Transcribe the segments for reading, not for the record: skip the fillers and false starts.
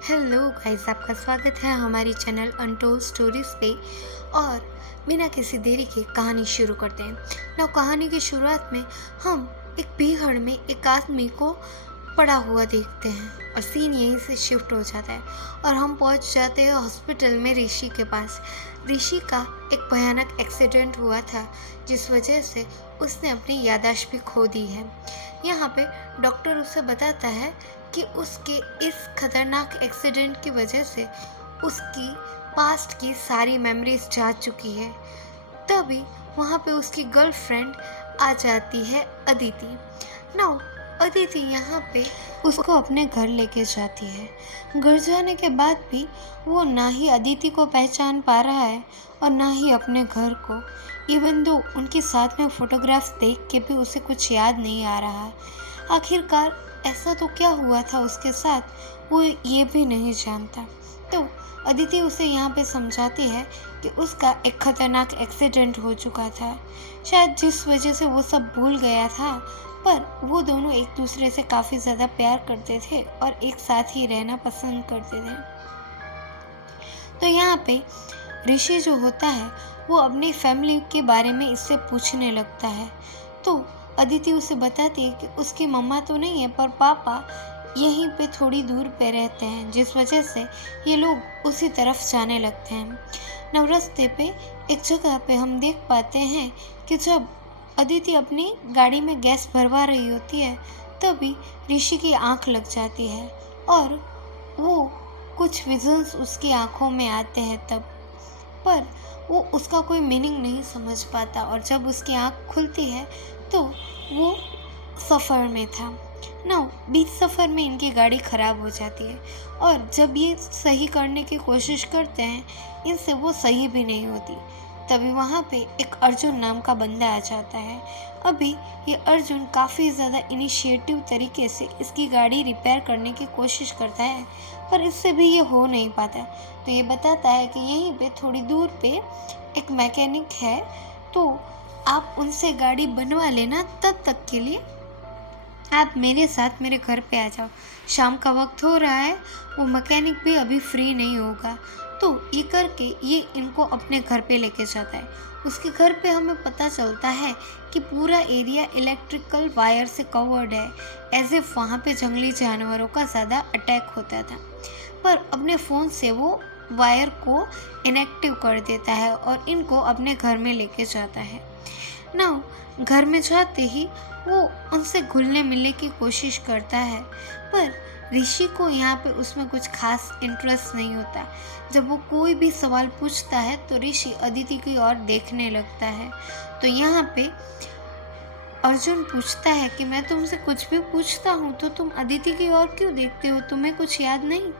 Hello guys, आपका स्वागत है हमारी चैनल अनटोल्ड स्टोरीज पे। और बिना किसी देरी के कहानी शुरू करते हैं। ना कहानी की शुरुआत में हम एक भीड़ में एक आदमी को पड़ा हुआ देखते हैं और सीन यहीं से शिफ्ट हो जाता है और हम पहुंच जाते हैं हॉस्पिटल में ऋषि के पास। ऋषि का एक भयानक एक्सीडेंट हुआ था जिस वजह से उसने अपनी याददाश्त भी खो दी है। यहाँ पे डॉक्टर उसे बताता है कि उसके इस खतरनाक एक्सीडेंट की वजह से उसकी पास्ट की सारी मेमोरीज जा चुकी है। तभी वहाँ पे उसकी गर्लफ्रेंड आ जाती है अदिति। नाउ अदिति यहाँ पे उसको अपने घर लेके जाती है। घर जाने के बाद भी वो ना ही अदिति को पहचान पा रहा है और ना ही अपने घर को। इवन दो उनके साथ में फोटोग्राफ्स देख के भी उसे कुछ याद नहीं आ रहा है। आखिरकार ऐसा तो क्या हुआ था उसके साथ वो ये भी नहीं जानता। तो अदिति उसे यहाँ पे समझाती है कि उसका एक खतरनाक एक्सीडेंट हो चुका था, शायद जिस वजह से वो सब भूल गया था। पर वो दोनों एक दूसरे से काफ़ी ज़्यादा प्यार करते थे और एक साथ ही रहना पसंद करते थे। तो यहाँ पे ऋषि जो होता है वो अपनी फैमिली के बारे में इससे पूछने लगता है। तो अदिति उसे बताती है कि उसकी मम्मा तो नहीं है पर पापा यहीं पे थोड़ी दूर पे रहते हैं, जिस वजह से ये लोग उसी तरफ जाने लगते हैं। नवरस्ते पे एक जगह पे हम देख पाते हैं कि जब अदिति अपनी गाड़ी में गैस भरवा रही होती है तभी ऋषि की आंख लग जाती है और वो कुछ विजन्स उसकी आंखों में आते हैं तब। पर वो उसका कोई मीनिंग नहीं समझ पाता और जब उसकी आंख खुलती है तो वो सफ़र में था। ना बीच सफ़र में इनकी गाड़ी ख़राब हो जाती है और जब ये सही करने की कोशिश करते हैं इनसे वो सही भी नहीं होती। तभी वहाँ पे एक अर्जुन नाम का बंदा आ जाता है। अभी ये अर्जुन काफ़ी ज़्यादा इनिशिएटिव तरीके से इसकी गाड़ी रिपेयर करने की कोशिश करता है पर इससे भी ये हो नहीं पाता। तो ये बताता है कि यहीं पे थोड़ी दूर पे एक मैकेनिक है, तो आप उनसे गाड़ी बनवा लेना, तब तक के लिए आप मेरे साथ मेरे घर पे आ जाओ। शाम का वक्त हो रहा है, वो मैकेनिक भी अभी फ्री नहीं होगा। तो ये करके ये इनको अपने घर पे लेके जाता है। उसके घर पे हमें पता चलता है कि पूरा एरिया इलेक्ट्रिकल वायर से कवर्ड है, एज इफ वहाँ पे जंगली जानवरों का ज़्यादा अटैक होता था। पर अपने फ़ोन से वो वायर को इनएक्टिव कर देता है और इनको अपने घर में लेके जाता है। ना घर में जाते ही वो उनसे घुलने मिलने की कोशिश करता है पर ऋषि को यहाँ पे उसमें कुछ खास इंटरेस्ट नहीं होता। जब वो कोई भी सवाल पूछता है तो ऋषि अदिति की ओर देखने लगता है। तो यहाँ पे अर्जुन पूछता है कि मैं तुमसे कुछ भी पूछता हूँ तो तुम अदिति की ओर क्यों देखते हो, तुम्हें कुछ याद नहीं?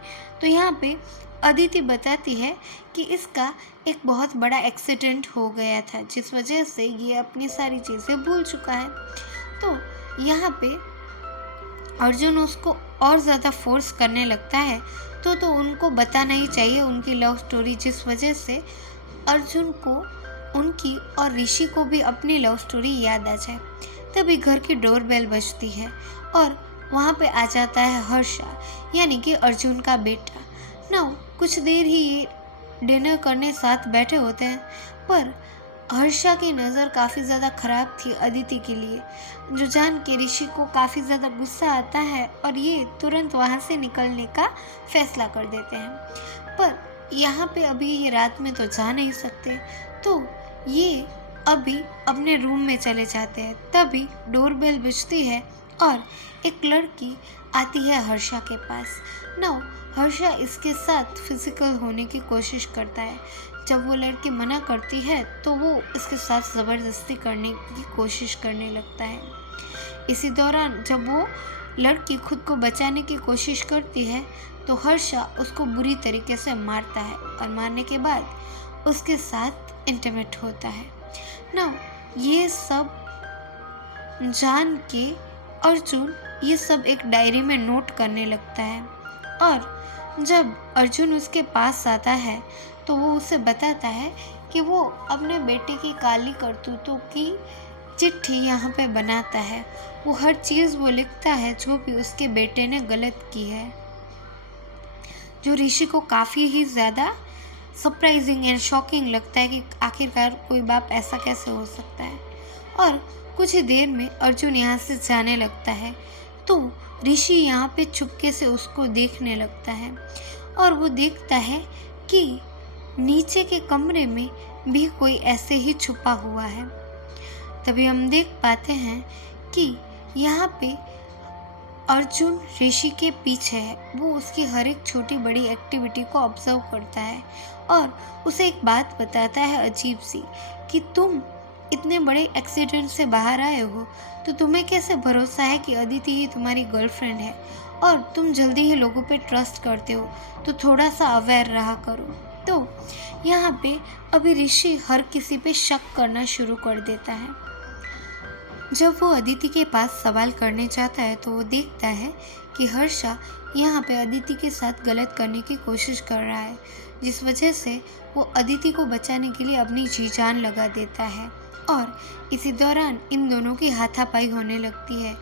तो यहाँ पे अदिति बताती है कि इसका एक बहुत बड़ा एक्सीडेंट हो गया था जिस वजह से ये अपनी सारी चीज़ें भूल चुका है। तो यहाँ पे अर्जुन उसको और ज़्यादा फोर्स करने लगता है तो उनको बताना ही चाहिए उनकी लव स्टोरी, जिस वजह से अर्जुन को उनकी और ऋषि को भी अपनी लव स्टोरी याद आ जाए। तभी घर की डोरबेल बजती है और वहाँ पे आ जाता है हर्षा, यानी कि अर्जुन का बेटा। ना कुछ देर ही ये डिनर करने साथ बैठे होते हैं पर हर्षा की नज़र काफ़ी ज़्यादा ख़राब थी अदिति के लिए, जो जान के ऋषि को काफ़ी ज़्यादा गुस्सा आता है और ये तुरंत वहाँ से निकलने का फैसला कर देते हैं। पर यहाँ पे अभी ये रात में तो जा नहीं सकते, तो ये अभी अपने रूम में चले जाते हैं। तभी डोरबेल बजती है और एक लड़की आती है हर्षा के पास। ना हर्षा इसके साथ फिजिकल होने की कोशिश करता है। जब वो लड़की मना करती है तो वो इसके साथ ज़बरदस्ती करने की कोशिश करने लगता है। इसी दौरान जब वो लड़की खुद को बचाने की कोशिश करती है तो हर्षा उसको बुरी तरीके से मारता है और मारने के बाद उसके साथ इंटीमेट होता है। ना ये सब जान के अर्जुन ये सब एक डायरी में नोट करने लगता है और जब अर्जुन उसके पास आता है तो वो उसे बताता है कि वो अपने बेटे की काली करतूतों की चिट्ठी यहाँ पे बनाता है। वो हर चीज़ वो लिखता है जो भी उसके बेटे ने गलत की है। जो ऋषि को काफ़ी ही ज़्यादा सरप्राइजिंग एंड शॉकिंग लगता है कि आखिरकार कोई बाप ऐसा कैसे हो सकता है। और कुछ ही देर में अर्जुन यहाँ से जाने लगता है तो ऋषि यहाँ पे चुपके से उसको देखने लगता है और वो देखता है कि नीचे के कमरे में भी कोई ऐसे ही छुपा हुआ है। तभी हम देख पाते हैं कि यहाँ पे अर्जुन ऋषि के पीछे है। वो उसकी हर एक छोटी बड़ी एक्टिविटी को ऑब्जर्व करता है और उसे एक बात बताता है अजीब सी कि तुम इतने बड़े एक्सीडेंट से बाहर आए हो तो तुम्हें कैसे भरोसा है कि अदिति ही तुम्हारी गर्लफ्रेंड है और तुम जल्दी ही लोगों पे ट्रस्ट करते हो, तो थोड़ा सा अवेयर रहा करो। तो यहाँ पे अभी ऋषि हर किसी पे शक करना शुरू कर देता है। जब वो अदिति के पास सवाल करने जाता है तो वो देखता है कि हर्षा यहाँ पे अदिति के साथ गलत करने की कोशिश कर रहा है, जिस वजह से वो अदिति को बचाने के लिए अपनी जी जान लगा देता है। और इसी दौरान इन दोनों की हाथापाई होने लगती है,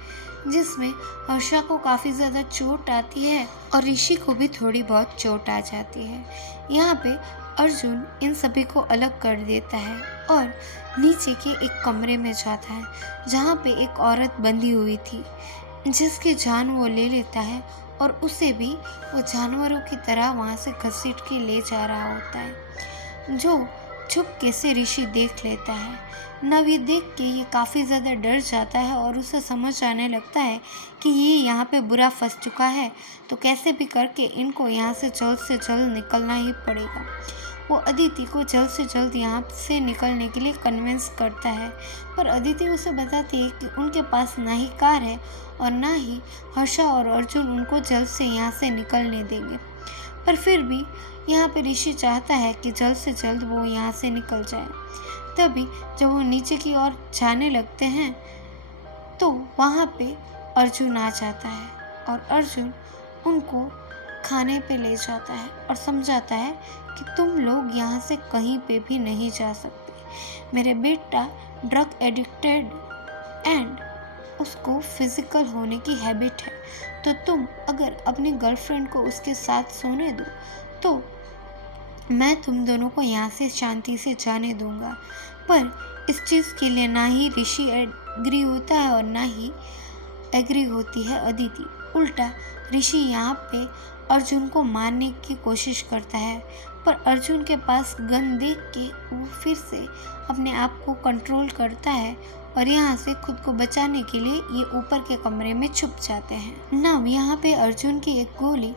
जिसमें हर्षा को काफ़ी ज़्यादा चोट आती है और ऋषि को भी थोड़ी बहुत चोट आ जाती है। यहाँ पे अर्जुन इन सभी को अलग कर देता है और नीचे के एक कमरे में जाता है जहाँ पे एक औरत बंधी हुई थी, जिसकी जान वो ले लेता है और उसे भी वो जानवरों की तरह वहाँ से घसीट के ले जा रहा होता है, जो चुपके से ऋषि देख लेता है। नव ये देख के ये काफ़ी ज़्यादा डर जाता है और उसे समझ आने लगता है कि ये यहाँ पे बुरा फंस चुका है, तो कैसे भी करके इनको यहाँ से जल्द निकलना ही पड़ेगा। वो अदिति को जल्द से जल्द यहाँ से निकलने के लिए कन्विंस करता है, पर अदिति उसे बताती है कि उनके पास ना ही कार है और ना ही हर्षा और अर्जुन उनको जल्द से यहाँ से निकलने देंगे। पर फिर भी यहाँ पे ऋषि चाहता है कि जल्द से जल्द वो यहाँ से निकल जाए। तभी जब वो नीचे की ओर जाने लगते हैं तो वहाँ पे अर्जुन आ जाता है और अर्जुन उनको खाने पे ले जाता है और समझाता है कि तुम लोग यहाँ से कहीं पे भी नहीं जा सकते। मेरे बेटा ड्रग एडिक्टेड एंड उसको फिजिकल होने की हैबिट है, तो तुम अगर अपनी गर्लफ्रेंड को उसके साथ सोने दो तो मैं तुम दोनों को यहाँ से शांति से जाने दूंगा। पर इस चीज़ के लिए ना ही ऋषि एग्री होता है और ना ही एग्री होती है अदिति। उल्टा ऋषि यहाँ पे अर्जुन को मारने की कोशिश करता है, पर अर्जुन के पास गन देख के वो फिर से अपने आप को कंट्रोल करता है और यहाँ से खुद को बचाने के लिए ये ऊपर के कमरे में छुप जाते हैं। नव यहाँ पे अर्जुन की एक गोली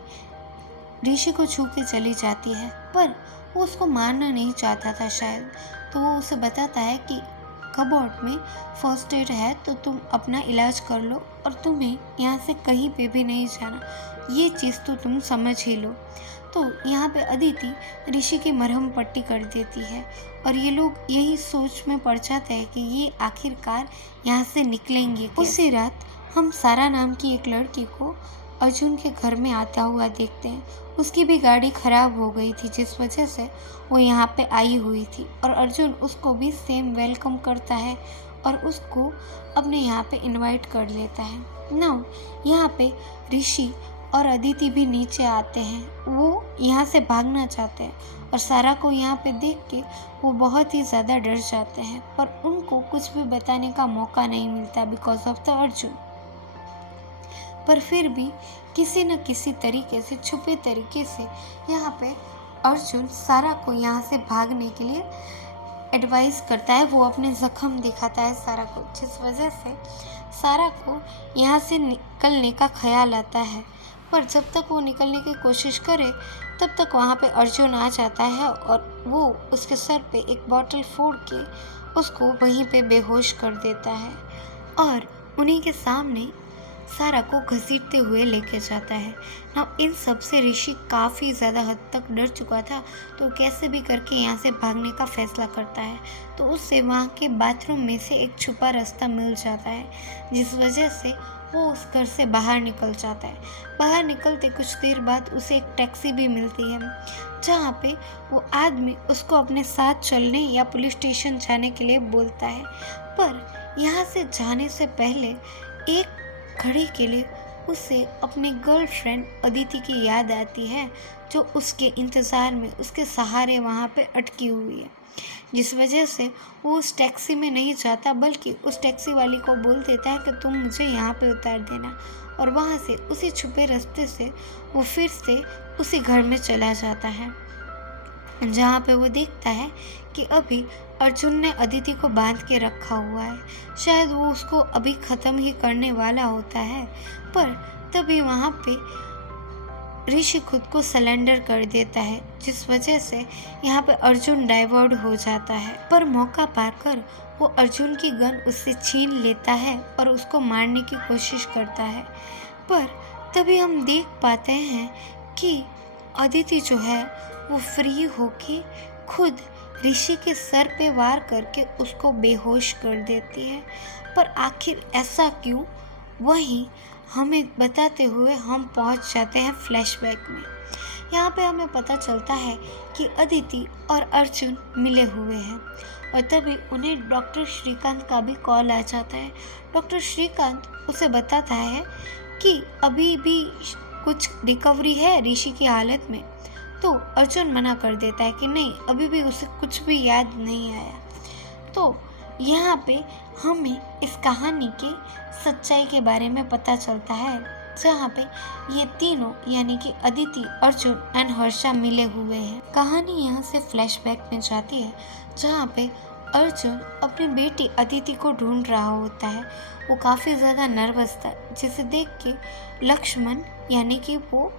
ऋषि को छू के चली जाती है, पर वो उसको मारना नहीं चाहता था शायद, तो वो उसे बताता है कि कबोर्ड में फर्स्ट एड है तो तुम अपना इलाज कर लो और तुम्हें यहाँ से कहीं पे भी नहीं जाना, ये चीज़ तो तुम समझ ही लो। तो यहाँ पे अदिति ऋषि की मरहम पट्टी कर देती है और ये लोग यही सोच में पड़ जाते हैं कि ये आखिरकार यहाँ से निकलेंगे। उसी रात हम सारा नाम की एक लड़की को अर्जुन के घर में आता हुआ देखते हैं। उसकी भी गाड़ी खराब हो गई थी, जिस वजह से वो यहाँ पे आई हुई थी और अर्जुन उसको भी सेम वेलकम करता है और उसको अपने यहाँ पे इनवाइट कर लेता है। नाउ यहाँ पे ऋषि और अदिति भी नीचे आते हैं। वो यहाँ से भागना चाहते हैं और सारा को यहाँ पे देख के वो बहुत ही ज़्यादा डर जाते हैं, पर उनको कुछ भी बताने का मौका नहीं मिलता बिकॉज ऑफ द अर्जुन। पर फिर भी किसी न किसी तरीके से छुपे तरीके से यहाँ पे अर्जुन सारा को यहाँ से भागने के लिए एडवाइस करता है। वो अपने ज़ख्म दिखाता है सारा को, जिस वजह से सारा को यहाँ से निकलने का ख्याल आता है। पर जब तक वो निकलने की कोशिश करे तब तक वहाँ पे अर्जुन आ जाता है और वो उसके सर पे एक बॉटल फोड़ के उसको वहीं पे बेहोश कर देता है और उन्हीं के सामने सारा को घसीटते हुए लेके जाता है। ना इन सब से ऋषि काफ़ी ज़्यादा हद तक डर चुका था, तो कैसे भी करके यहाँ से भागने का फैसला करता है। तो उससे वहाँ के बाथरूम में से एक छुपा रास्ता मिल जाता है, जिस वजह से वो उस घर से बाहर निकल जाता है। बाहर निकलते कुछ देर बाद उसे एक टैक्सी भी मिलती है, जहाँ पे वो आदमी उसको अपने साथ चलने या पुलिस स्टेशन जाने के लिए बोलता है। पर यहाँ से जाने से पहले एक घड़ी के लिए उसे अपनी गर्लफ्रेंड अदिति की याद आती है, जो उसके इंतज़ार में उसके सहारे वहाँ पे अटकी हुई है। जिस वजह से वो उस टैक्सी में नहीं जाता, बल्कि उस टैक्सी वाली को बोल देता है कि तुम मुझे यहाँ पे उतार देना, और वहाँ से उसी छुपे रास्ते से वो फिर से उसी घर में चला जाता है, जहाँ पे वो देखता है कि अभी अर्जुन ने अदिति को बांध के रखा हुआ है। शायद वो उसको अभी ख़त्म ही करने वाला होता है, पर तभी वहाँ पे ऋषि खुद को सरेंडर कर देता है, जिस वजह से यहाँ पे अर्जुन डाइवर्ट हो जाता है। पर मौका पाकर वो अर्जुन की गन उससे छीन लेता है और उसको मारने की कोशिश करता है। पर तभी हम देख पाते हैं कि अदिति जो है वो फ्री होके खुद ऋषि के सर पे वार करके उसको बेहोश कर देती है। पर आखिर ऐसा क्यों, वहीं हमें बताते हुए हम पहुंच जाते हैं फ्लैशबैक में। यहाँ पे हमें पता चलता है कि अदिति और अर्जुन मिले हुए हैं, और तभी उन्हें डॉक्टर श्रीकांत का भी कॉल आ जाता है। डॉक्टर श्रीकांत उसे बताता है कि अभी भी कुछ रिकवरी है ऋषि की हालत में। तो अर्जुन मना कर देता है कि नहीं, अभी भी उसे कुछ भी याद नहीं आया। तो यहाँ पे हमें इस कहानी के सच्चाई के बारे में पता चलता है, जहाँ पे ये तीनों यानी कि अदिति, अर्जुन एंड हर्षा मिले हुए हैं। कहानी यहाँ से फ्लैशबैक में जाती है, जहाँ पे अर्जुन अपनी बेटी अदिति को ढूंढ रहा होता है। वो काफ़ी ज़्यादा नर्वस था, जिसे देख के लक्ष्मण यानी कि वो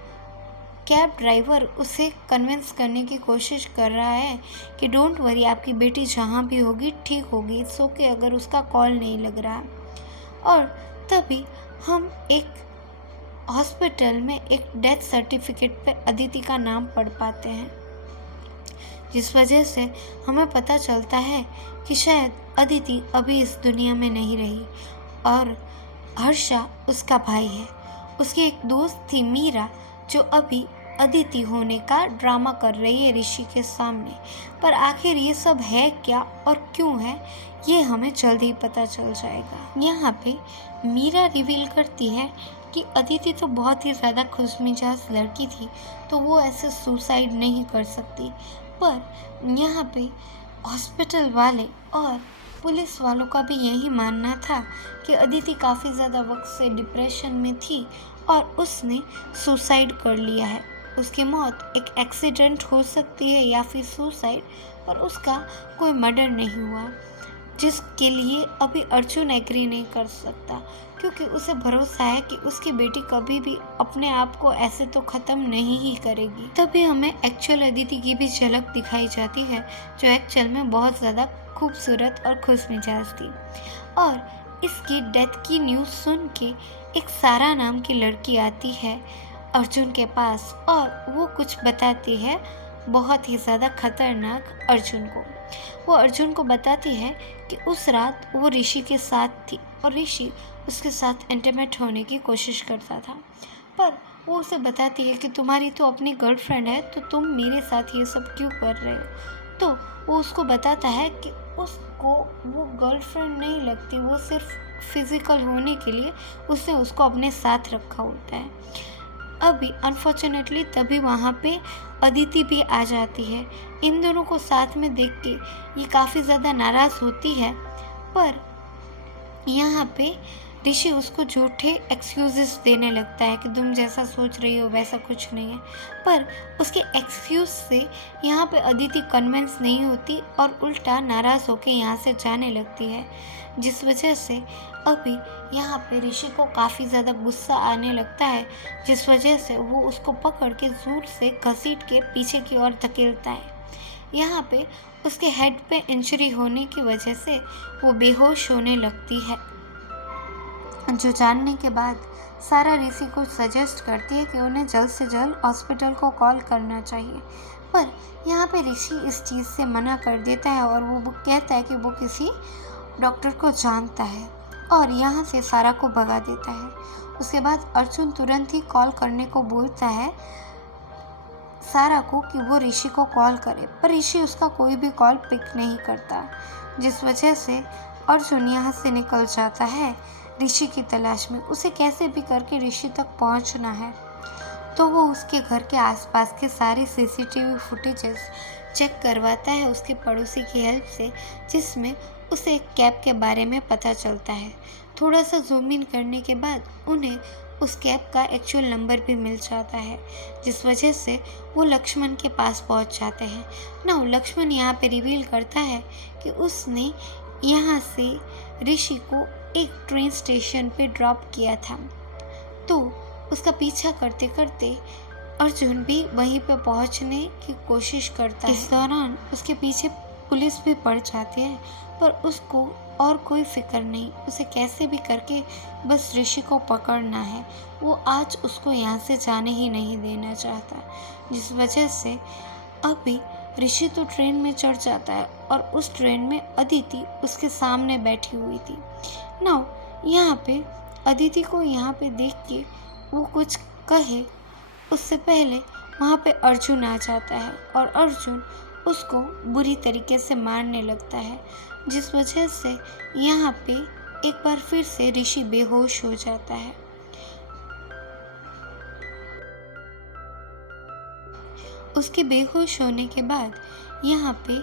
कैब ड्राइवर उसे कन्विंस करने की कोशिश कर रहा है कि डोंट वरी, आपकी बेटी जहाँ भी होगी ठीक होगी, इट्स ओके अगर उसका कॉल नहीं लग रहा है। और तभी हम एक हॉस्पिटल में एक डेथ सर्टिफिकेट पे अदिति का नाम पढ़ पाते हैं, जिस वजह से हमें पता चलता है कि शायद अदिति अभी इस दुनिया में नहीं रही, और हर्षा उसका भाई है। उसकी एक दोस्त थी मीरा, जो अभी अदिति होने का ड्रामा कर रही है ऋषि के सामने। पर आखिर ये सब है क्या और क्यों है, ये हमें जल्द ही पता चल जाएगा। यहाँ पे मीरा रिवील करती है कि अदिति तो बहुत ही ज़्यादा खुशमिजाज लड़की थी, तो वो ऐसे सुसाइड नहीं कर सकती। पर यहाँ पे हॉस्पिटल वाले और पुलिस वालों का भी यही मानना था कि अदिति काफ़ी ज़्यादा वक्त से डिप्रेशन में थी और उसने सुसाइड कर लिया है। उसकी मौत एक एक्सीडेंट हो सकती है या फिर सुसाइड, पर उसका कोई मर्डर नहीं हुआ, जिसके लिए अभी अर्जुन एग्री नहीं कर सकता, क्योंकि उसे भरोसा है कि उसकी बेटी कभी भी अपने आप को ऐसे तो ख़त्म नहीं ही करेगी। तभी हमें एक्चुअल अदिति की भी झलक दिखाई जाती है, जो एक्चुअल में बहुत ज़्यादा खूबसूरत और खुशमिजाज थी। और इसकी डेथ की न्यूज़ सुन के एक सारा नाम की लड़की आती है अर्जुन के पास, और वो कुछ बताती है बहुत ही ज़्यादा खतरनाक अर्जुन को। वो अर्जुन को बताती है कि उस रात वो ऋषि के साथ थी और ऋषि उसके साथ इंटीमेट होने की कोशिश करता था। पर वो उसे बताती है कि तुम्हारी तो अपनी गर्लफ्रेंड है, तो तुम मेरे साथ ये सब क्यों कर रहे हो। तो वो उसको बताता है कि उसको वो गर्लफ्रेंड नहीं लगती, वो सिर्फ फिज़िकल होने के लिए उसने उसको अपने साथ रखा होता है। अभी अनफॉर्चुनेटली तभी वहाँ पे अदिति भी आ जाती है। इन दोनों को साथ में देख के ये काफ़ी ज़्यादा नाराज़ होती है, पर यहाँ पे ऋषि उसको झूठे एक्सक्यूज़ेस देने लगता है कि तुम जैसा सोच रही हो वैसा कुछ नहीं है। पर उसके एक्सक्यूज़ से यहाँ पे अदिति कन्विंस नहीं होती और उल्टा नाराज़ होकर यहाँ से जाने लगती है, जिस वजह से अभी यहाँ पे ऋषि को काफ़ी ज़्यादा गुस्सा आने लगता है, जिस वजह से वो उसको पकड़ के ज़ोर से घसीट के पीछे की ओर धकेलता है। यहाँ पे उसके हेड पे इंजरी होने की वजह से वो बेहोश होने लगती है, जो जानने के बाद सारा ऋषि को सजेस्ट करती है कि उन्हें जल्द से जल्द हॉस्पिटल को कॉल करना चाहिए। पर यहाँ पे ऋषि इस चीज़ से मना कर देता है और वो कहता है कि वो किसी डॉक्टर को जानता है, और यहाँ से सारा को भगा देता है। उसके बाद अर्जुन तुरंत ही कॉल करने को बोलता है सारा को कि वो ऋषि को कॉल करे, पर ऋषि उसका कोई भी कॉल पिक नहीं करता, जिस वजह से अर्जुन यहाँ से निकल जाता है, ऋषि की तलाश में। उसे कैसे भी करके ऋषि तक पहुंचना है। तो वो उसके घर के आसपास के सारे सीसीटीवी फुटेजेस चेक करवाता है उसके पड़ोसी की हेल्प से, जिसमें उसे एक कैब के बारे में पता चलता है। थोड़ा सा जूम इन करने के बाद उन्हें उस कैब का एक्चुअल नंबर भी मिल जाता है, जिस वजह से वो लक्ष्मण के पास पहुंच जाते हैं। ना लक्ष्मण यहाँ पे रिवील करता है कि उसने यहाँ से ऋषि को एक ट्रेन स्टेशन पे ड्रॉप किया था। तो उसका पीछा करते करते अर्जुन भी वहीं पर पहुंचने की कोशिश करता है। इस दौरान उसके पीछे पुलिस भी पड़ जाती है, पर उसको और कोई फिक्र नहीं। उसे कैसे भी करके बस ऋषि को पकड़ना है। वो आज उसको यहाँ से जाने ही नहीं देना चाहता, जिस वजह से अभी ऋषि तो ट्रेन में चढ़ जाता है और उस ट्रेन में अदिति उसके सामने बैठी हुई थी। नाउ यहाँ पे अदिति को यहाँ पे देख के वो कुछ कहे उससे पहले वहाँ पे अर्जुन आ जाता है और अर्जुन उसको बुरी तरीके से मारने लगता है, जिस वजह से यहाँ पे एक बार फिर से ऋषि बेहोश हो जाता है। उसके बेहोश होने के बाद यहाँ पे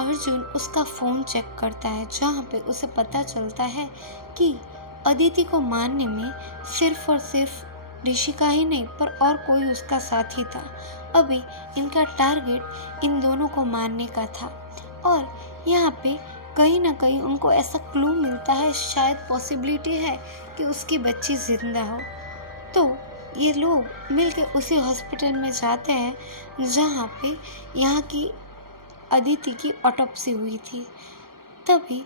अर्जुन उसका फ़ोन चेक करता है, जहाँ पे उसे पता चलता है कि अदिति को मारने में सिर्फ और सिर्फ ऋषि का ही नहीं पर और कोई उसका साथी था। अभी इनका टारगेट इन दोनों को मारने का था और यहाँ पे कहीं ना कहीं उनको ऐसा क्लू मिलता है, शायद पॉसिबिलिटी है कि उसकी बच्ची जिंदा हो। तो ये लोग मिलकर उसी हॉस्पिटल में जाते हैं जहाँ पे यहाँ की अदिति की ऑटोप्सी हुई थी। तभी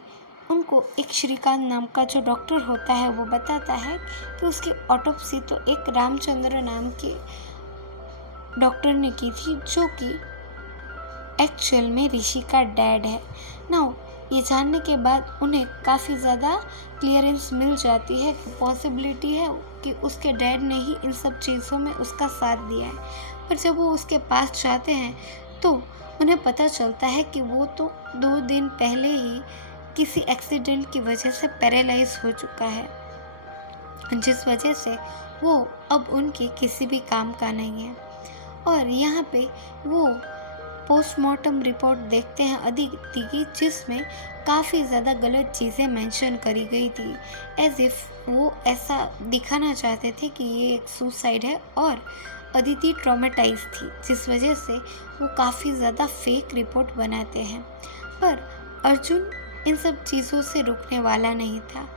उनको एक श्रीकांत नाम का जो डॉक्टर होता है वो बताता है कि उसकी ऑटोप्सी तो एक रामचंद्र नाम के डॉक्टर ने की थी, जो कि एक्चुअल में ऋषि का डैड है। नाउ ये जानने के बाद उन्हें काफ़ी ज़्यादा क्लियरेंस मिल जाती है कि पॉसिबिलिटी है कि उसके डैड ने ही इन सब चीज़ों में उसका साथ दिया है। पर जब वो उसके पास जाते हैं तो उन्हें पता चलता है कि वो तो 2 दिन पहले ही किसी एक्सीडेंट की वजह से पैरालाइज हो चुका है, जिस वजह से वो अब उनके किसी भी काम का नहीं है। और यहाँ पे वो पोस्टमार्टम रिपोर्ट देखते हैं अदिति की, जिसमें काफ़ी ज़्यादा गलत चीज़ें मेंशन करी गई थी, एज इफ़ वो ऐसा दिखाना चाहते थे कि ये एक सुसाइड है और अदिति ट्रॉमेटाइज थी, जिस वजह से वो काफ़ी ज़्यादा फेक रिपोर्ट बनाते हैं। पर अर्जुन इन सब चीज़ों से रुकने वाला नहीं था।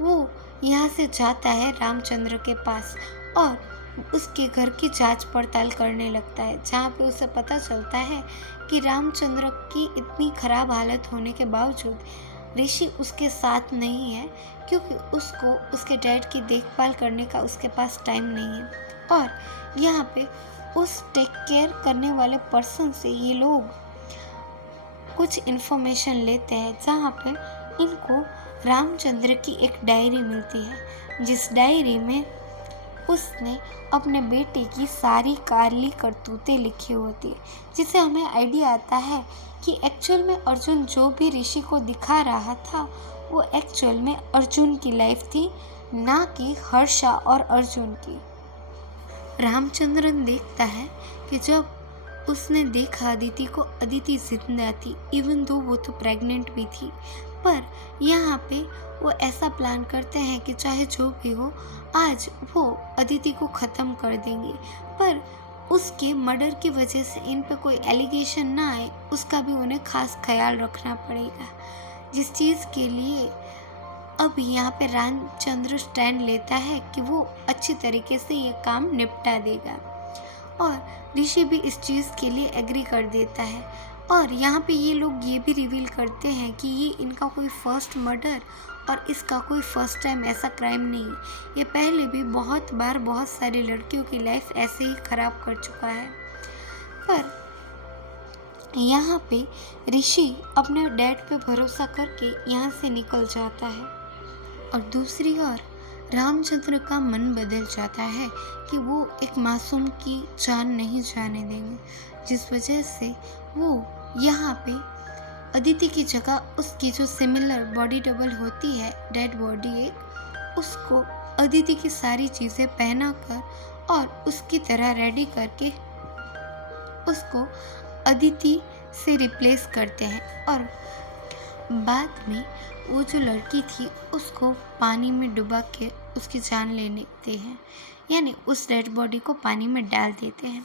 वो यहाँ से जाता है रामचंद्र के पास और उसके घर की जांच पड़ताल करने लगता है, जहाँ पे उसे पता चलता है कि रामचंद्र की इतनी ख़राब हालत होने के बावजूद ऋषि उसके साथ नहीं है, क्योंकि उसको उसके डैड की देखभाल करने का उसके पास टाइम नहीं है। और यहाँ पे उस टेक केयर करने वाले पर्सन से ये लोग कुछ इन्फॉर्मेशन लेते हैं, जहाँ पे इनको रामचंद्र की एक डायरी मिलती है, जिस डायरी में उसने अपने बेटे की सारी काली करतूतें लिखी होती है, जिससे हमें आइडिया आता है कि एक्चुअल में अर्जुन जो भी ऋषि को दिखा रहा था वो एक्चुअल में अर्जुन की लाइफ थी, ना कि हर्षा और अर्जुन की। रामचंद्रन देखता है कि जब उसने देखा अदिति को, अदिति जिंदा थी, इवन दो वो तो प्रेग्नेंट भी थी। पर यहाँ पे वो ऐसा प्लान करते हैं कि चाहे जो भी हो आज वो अदिति को ख़त्म कर देंगे, पर उसके मर्डर की वजह से इन पे कोई एलिगेशन ना आए उसका भी उन्हें खास ख्याल रखना पड़ेगा, जिस चीज़ के लिए अब यहाँ पे रामचंद्र स्टैंड लेता है कि वो अच्छी तरीके से ये काम निपटा देगा और ऋषि भी इस चीज़ के लिए एग्री कर देता है। और यहाँ पे ये लोग ये भी रिवील करते हैं कि ये इनका कोई फर्स्ट मर्डर और इसका कोई फर्स्ट टाइम ऐसा क्राइम नहीं है, ये पहले भी बहुत बार बहुत सारी लड़कियों की लाइफ ऐसे ही ख़राब कर चुका है। पर यहाँ पे ऋषि अपने डैड पे भरोसा करके यहाँ से निकल जाता है और दूसरी ओर रामचंद्र का मन बदल जाता है कि वो एक मासूम की जान नहीं जाने देंगे, जिस वजह से वो यहाँ पे अदिति की जगह उसकी जो सिमिलर बॉडी डबल होती है, डेड बॉडी एक, उसको अदिति की सारी चीज़ें पहनाकर और उसकी तरह रेडी करके उसको अदिति से रिप्लेस करते हैं। और बाद में वो जो लड़की थी उसको पानी में डुबा के उसकी जान ले लेते हैं, यानी उस डेड बॉडी को पानी में डाल देते हैं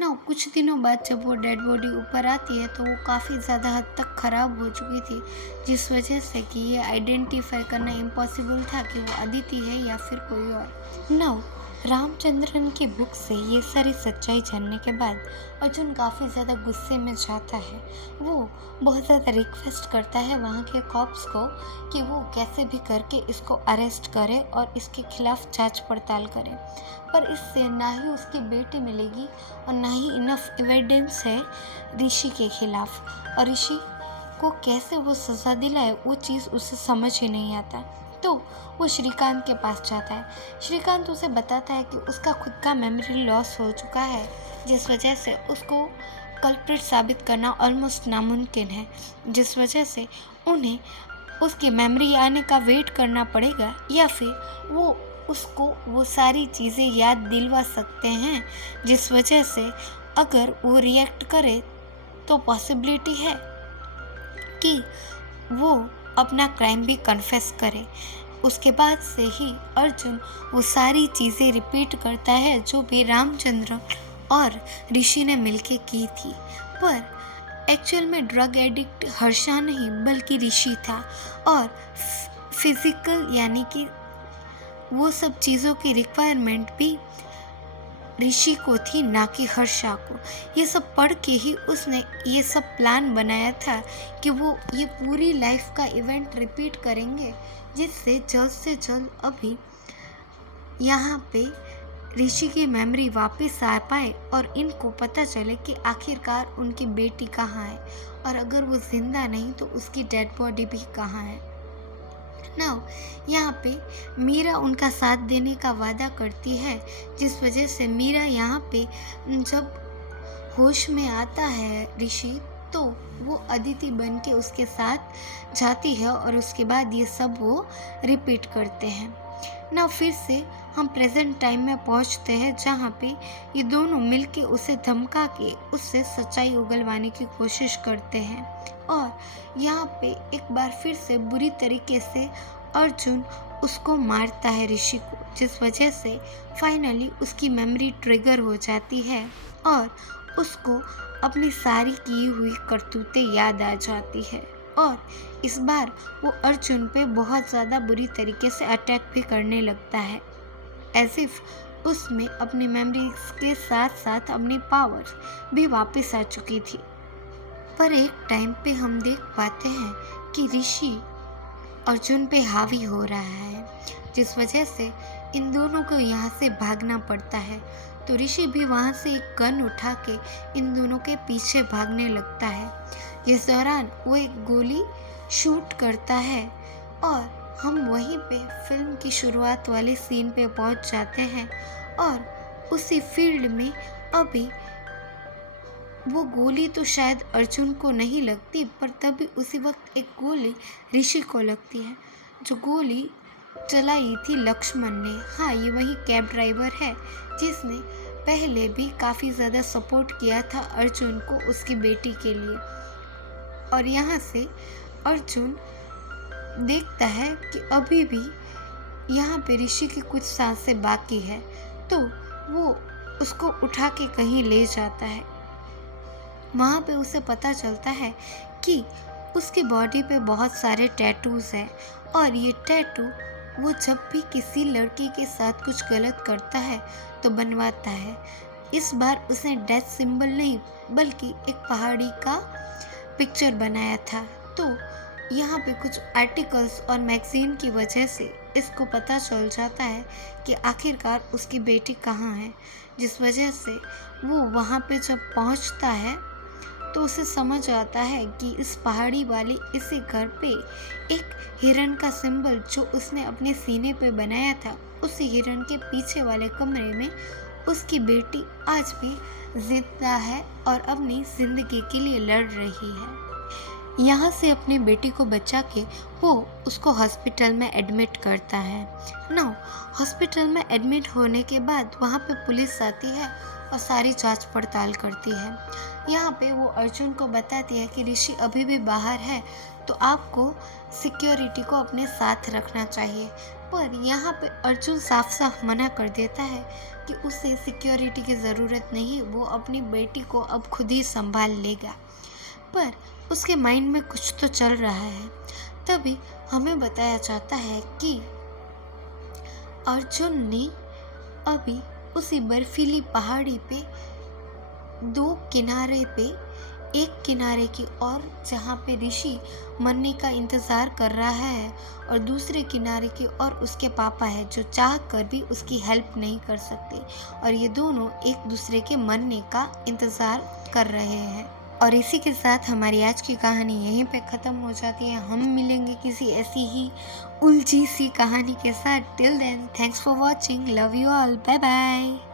ना। कुछ दिनों बाद जब वो डेड बॉडी ऊपर आती है तो वो काफ़ी ज़्यादा हद तक ख़राब हो चुकी थी, जिस वजह से कि ये आइडेंटिफाई करना इम्पॉसिबल था कि वो अदिति है या फिर कोई और। नाउ रामचंद्रन की बुक से ये सारी सच्चाई जानने के बाद अर्जुन काफ़ी ज़्यादा गुस्से में जाता है। वो बहुत ज़्यादा रिक्वेस्ट करता है वहाँ के कॉप्स को कि वो कैसे भी करके इसको अरेस्ट करे और इसके खिलाफ जांच पड़ताल करे, पर इससे ना ही उसकी बेटी मिलेगी और ना ही इनफ एविडेंस है ऋषि के खिलाफ, और ऋषि को कैसे वो सज़ा दिलाए वो चीज़ उसे समझ ही नहीं आता। तो वो श्रीकांत के पास जाता है। श्रीकांत उसे बताता है कि उसका खुद का मेमोरी लॉस हो चुका है, जिस वजह से उसको कल्प्रिट साबित करना ऑलमोस्ट नामुमकिन है, जिस वजह से उन्हें उसकी मेमोरी आने का वेट करना पड़ेगा या फिर वो उसको वो सारी चीज़ें याद दिलवा सकते हैं, जिस वजह से अगर वो रिएक्ट करे तो पॉसिबिलिटी है कि वो अपना क्राइम भी कन्फेस करे। उसके बाद से ही अर्जुन वो सारी चीज़ें रिपीट करता है जो भी रामचंद्र और ऋषि ने मिलके की थी, पर एक्चुअल में ड्रग एडिक्ट हर्षा नहीं बल्कि ऋषि था, और फिज़िकल यानी कि वो सब चीज़ों की रिक्वायरमेंट भी ऋषि को थी, ना कि हर्षा को। ये सब पढ़ के ही उसने ये सब प्लान बनाया था कि वो ये पूरी लाइफ का इवेंट रिपीट करेंगे, जिससे जल्द से जल्द अभी यहाँ पे ऋषि की मेमोरी वापस आ पाए और इनको पता चले कि आखिरकार उनकी बेटी कहाँ है, और अगर वो जिंदा नहीं तो उसकी डेड बॉडी भी कहाँ है। नाउ यहाँ पे मीरा उनका साथ देने का वादा करती है, जिस वजह से मीरा यहाँ पे जब होश में आता है ऋषि तो वो अदिति बन के उसके साथ जाती है, और उसके बाद ये सब वो रिपीट करते हैं। ना फिर से हम प्रेजेंट टाइम में पहुंचते हैं, जहाँ पे ये दोनों मिलके उसे धमका के उससे सच्चाई उगलवाने की कोशिश करते हैं, और यहाँ पे एक बार फिर से बुरी तरीके से अर्जुन उसको मारता है ऋषि को, जिस वजह से फाइनली उसकी मेमोरी ट्रिगर हो जाती है और उसको अपनी सारी की हुई करतूतें याद आ जाती है, और इस बार वो अर्जुन पे बहुत ज़्यादा बुरी तरीके से अटैक भी करने लगता है, एज इफ उसमें अपनी मेमोरीज के साथ साथ अपनी पावर्स भी वापस आ चुकी थी। पर एक टाइम पे हम देख पाते हैं कि ऋषि अर्जुन पे हावी हो रहा है, जिस वजह से इन दोनों को यहाँ से भागना पड़ता है। तो ऋषि भी वहाँ से एक गन उठा के इन दोनों के पीछे भागने लगता है, जिस दौरान वो एक गोली शूट करता है, और हम वहीं पे फिल्म की शुरुआत वाले सीन पे पहुँच जाते हैं, और उसी फील्ड में अभी वो गोली तो शायद अर्जुन को नहीं लगती, पर तभी उसी वक्त एक गोली ऋषि को लगती है, जो गोली चलाई थी लक्ष्मण ने। हाँ, ये वही कैब ड्राइवर है जिसने पहले भी काफ़ी ज़्यादा सपोर्ट किया था अर्जुन को उसकी बेटी के लिए। और यहाँ से अर्जुन देखता है कि अभी भी यहाँ पे ऋषि की कुछ सांसें बाकी है, तो वो उसको उठा के कहीं ले जाता है। वहाँ पे उसे पता चलता है कि उसकी बॉडी पे बहुत सारे टैटूज़ हैं, और ये टैटू वो जब भी किसी लड़की के साथ कुछ गलत करता है तो बनवाता है। इस बार उसने डेथ सिंबल नहीं बल्कि एक पहाड़ी का पिक्चर बनाया था। तो यहाँ पे कुछ आर्टिकल्स और मैगज़ीन की वजह से इसको पता चल जाता है कि आखिरकार उसकी बेटी कहाँ है, जिस वजह से वो वहाँ पे जब पहुँचता है तो उसे समझ आता है कि इस पहाड़ी वाले इसी घर पे एक हिरन का सिंबल जो उसने अपने सीने पे बनाया था, उसी हिरन के पीछे वाले कमरे में उसकी बेटी आज भी जिंदा है और अपनी ज़िंदगी के लिए लड़ रही है। यहाँ से अपनी बेटी को बचा के वो उसको हॉस्पिटल में एडमिट करता है ना। हॉस्पिटल में एडमिट होने के बाद वहाँ पे पुलिस आती है और सारी जांच पड़ताल करती है। यहाँ पे वो अर्जुन को बताती है कि ऋषि अभी भी बाहर है, तो आपको सिक्योरिटी को अपने साथ रखना चाहिए। पर यहाँ पे अर्जुन साफ साफ मना कर देता है कि उसे सिक्योरिटी की ज़रूरत नहीं, वो अपनी बेटी को अब खुद ही संभाल लेगा। पर उसके माइंड में कुछ तो चल रहा है। तभी हमें बताया जाता है कि अर्जुन ने अभी उसी बर्फीली पहाड़ी पे दो किनारे पे, एक किनारे की ओर जहाँ पे ऋषि मरने का इंतज़ार कर रहा है और दूसरे किनारे की ओर उसके पापा है जो चाह कर भी उसकी हेल्प नहीं कर सकते, और ये दोनों एक दूसरे के मरने का इंतज़ार कर रहे हैं। और इसी के साथ हमारी आज की कहानी यहीं पे ख़त्म हो जाती है। हम मिलेंगे किसी ऐसी ही उलझी सी कहानी के साथ। Till then, thanks for watching, love you all, bye bye.